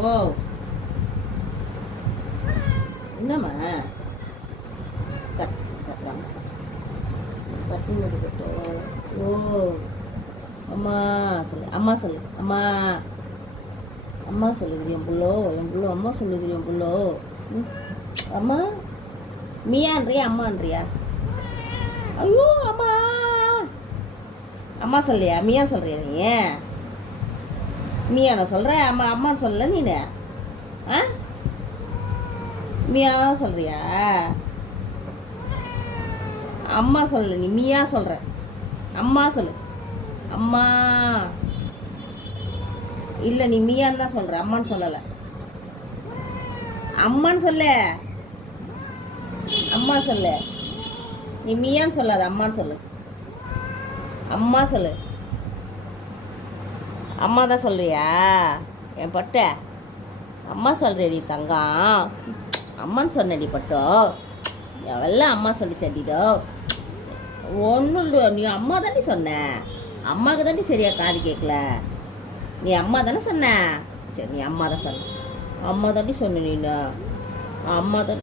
ஓ என்னம்மா கட்டுறாங்க கட்டு கட்டும். ஓ அம்மா சொல்லு, அம்மா சொல்லு, அம்மா அம்மா சொல்லுகிறேன் என் புள்ளோ, என் புள்ளோ அம்மா சொல்லுகிறேன் என் புள்ளோ. அம்மா மியான்றியா அம்மான்றியா? ஐயோ அம்மா அம்மா சொல்லியா மியா சொல்றியா நீ? மியா நான் சொல்கிறேன், அம்மா அம்மான்னு சொல்லல நீனு. ஆ மியா சொல்றியா? அம்மா சொல்லல, நீ மியா சொல்ற. அம்மா சொல்லு, அம்மா. இல்லை நீ மியான்னு தான் சொல்ற, அம்மான்னு சொல்லலை. அம்மான்னு சொல்லு, அம்மா சொல்லு. நீ மியான்னு சொல்லாத, அம்மான்னு சொல்லு. அம்மா சொல்லு. அம்மா தான் சொல்றியா என் பட்ட? அம்மா சொல்றேடி தங்கம், அம்மான்னு சொன்னடி பட்டோ. எவெல்லாம் அம்மா சொல்லி சட்டிதோ. ஒன்றும் இல்லை, நீ அம்மா தானே சொன்ன. அம்மாவுக்கு தானே சரியா காது கேட்கல. நீ அம்மா தானே சொன்ன. சரி நீ அம்மா தான் சொன்ன. அம்மா தாண்டி சொன்ன. நீ அம்மா தான்.